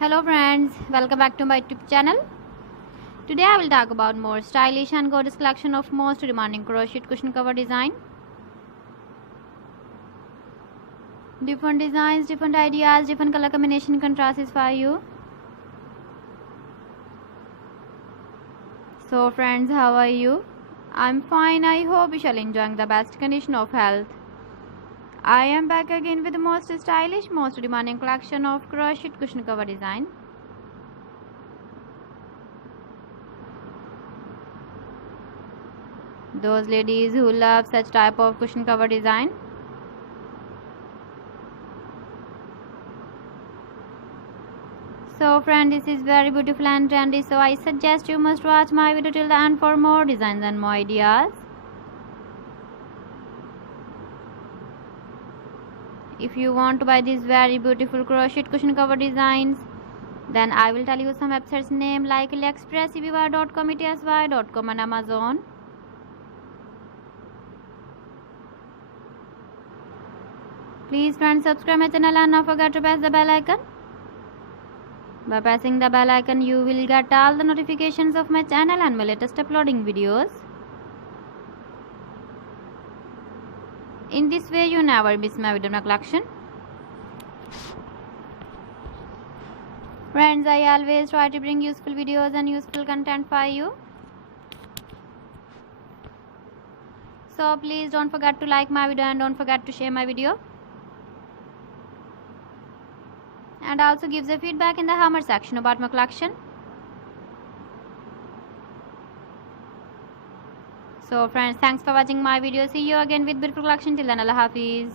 Hello friends, welcome back to my YouTube channel. Today I will talk about more stylish and gorgeous collection of most demanding crochet cushion cover design. Different designs, different ideas, different color combination contrasts for you. So friends, how are you? I'm fine. I hope you shall enjoying the best condition of health. I am back again with the most stylish, most demanding collection of crochet cushion cover design. Those ladies who love such type of cushion cover design. So friend, this is very beautiful and trendy, so I suggest you must watch my video till the end for more designs and more ideas. If you want to buy these very beautiful crochet cushion cover designs, then I will tell you some websites name like AliExpress, eBay.com, etsy.com and Amazon. Please friends, subscribe my channel and not forget to press the bell icon. By pressing the bell icon, you will get all the notifications of my channel and my latest uploading videos. In this way, you never miss my video collection. Friends, I always try to bring useful videos and useful content for you. So please don't forget to like my video and don't forget to share my video. And also give the feedback in the hammer section about my collection. So friends, thanks for watching my video. See you again with beautiful collection. Till then, Allah Hafiz.